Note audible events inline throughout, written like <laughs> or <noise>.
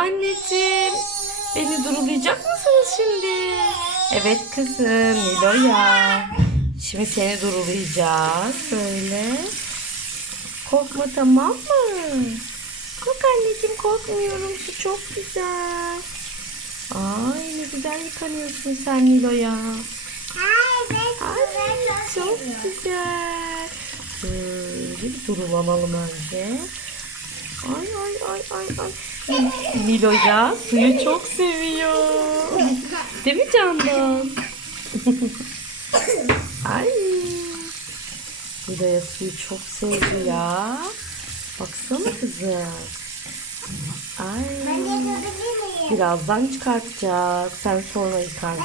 Anneciğim beni durulayacak mısınız şimdi? Evet kızım Nilo'ya. Şimdi seni durulayacağız böyle. Korkma tamam mı? Kork anneciğim korkmuyorum su çok güzel. Ay ne güzel yıkanıyorsun sen Nilo'ya. Ay çok güzel. Böyle bir durulanalım önce. Ay ay ay ay ay. Nilo'ya suyu çok seviyor. Değil mi Candan? ay. Nilo'ya suyu çok sevdi ya. Baksana kızım. Ay. Birazdan çıkartacağız. Sen sonra yıkarsın.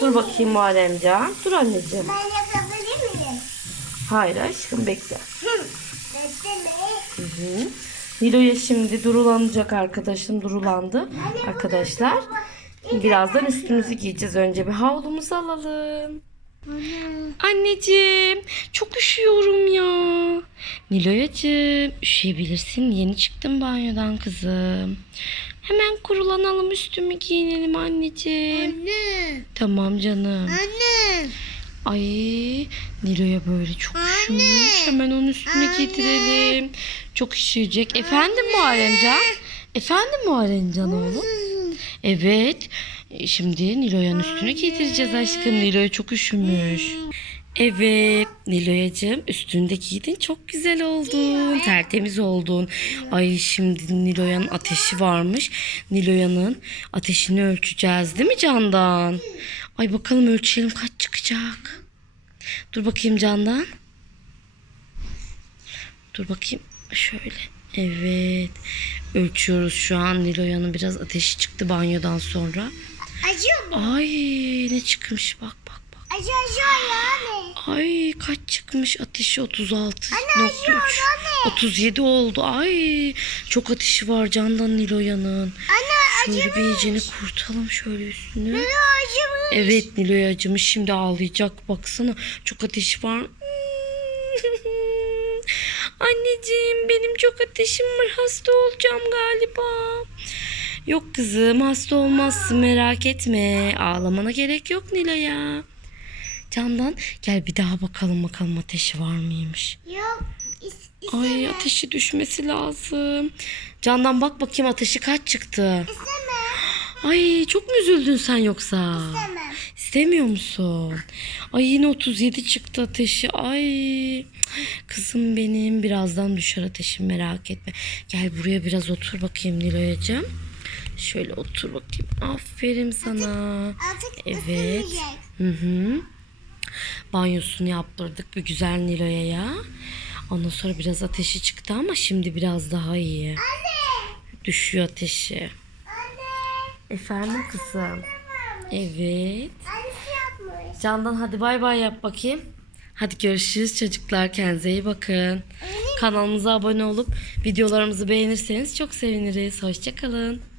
Dur bakayım Muharremcan. Dur anneciğim. Ben yapabilir miyim? Hayır aşkım bekle. Bekleme. Hı hı. Nilo'ya şimdi durulanacak arkadaşım durulandı. Arkadaşlar birazdan üstümüzü giyeceğiz. Önce bir havlumuzu alalım. Anneciğim çok üşüyorum ya. Niloyacığım üşüyebilirsin. Yeni çıktım banyodan kızım. Hemen kurulanalım üstümü giyinelim anneciğim. Anne. Tamam canım. Anne. Ay Nilo'ya böyle çok üşümüş. Hemen onun üstüne getirelim. Çok üşüyecek. Efendim Muharremcan? Efendim Muharremcan oğlum? Evet. Şimdi Nilo'yanın üstüne getireceğiz aşkım. Nilo'ya çok üşümüş. Evet Nilo'yacığım üstünde giydin çok güzel oldun. Tertemiz oldun. Ay şimdi Nilo'yanın ateşi varmış. Nilo'yanın ateşini ölçeceğiz değil mi Candan? Ay bakalım ölçelim kaç çıkacak. Dur bakayım Candan. Dur bakayım şöyle. Evet. Ölçüyoruz şu an. Nilo'yanın biraz ateşi çıktı banyodan sonra. Acıyor mu? Ay ne çıkmış bak bak bak. Acıyor acıyor yani. Ay kaç çıkmış ateşi 36 Anne, acıyor, anne. 37 oldu. Ay çok ateşi var Candan Nilo'yanın. Anne Şöyle bir iyicini kurtalım şöyle üstünü. acıyor. Evet Nilo'ya acımış şimdi ağlayacak baksana çok ateşi var. <laughs> Anneciğim benim çok ateşim var hasta olacağım galiba. Yok kızım hasta olmazsın merak etme. Ağlamana gerek yok Nilo'ya. Candan gel bir daha bakalım bakalım ateşi var mıymış. Yok. is- Ay ateşi düşmesi lazım. Candan bak bakayım ateşi kaç çıktı. İsteme. Ay çok mu üzüldün sen yoksa? İstemem. İstemiyor musun? Ay yine 37 çıktı ateşi. Ay kızım benim birazdan düşer ateşim merak etme. Gel buraya biraz otur bakayım Niloyacığım. Şöyle otur bakayım. Aferin sana. Evet. Hı hı. Banyosunu yaptırdık bir güzel Nilo'ya ya. Ondan sonra biraz ateşi çıktı ama şimdi biraz daha iyi. Düşüyor ateşi. Efendim kızım. Evet. Yapmış. Candan hadi bay bay yap bakayım. Hadi görüşürüz çocuklar. Kendinize iyi bakın. Kanalımıza abone olup videolarımızı beğenirseniz çok seviniriz. Hoşçakalın.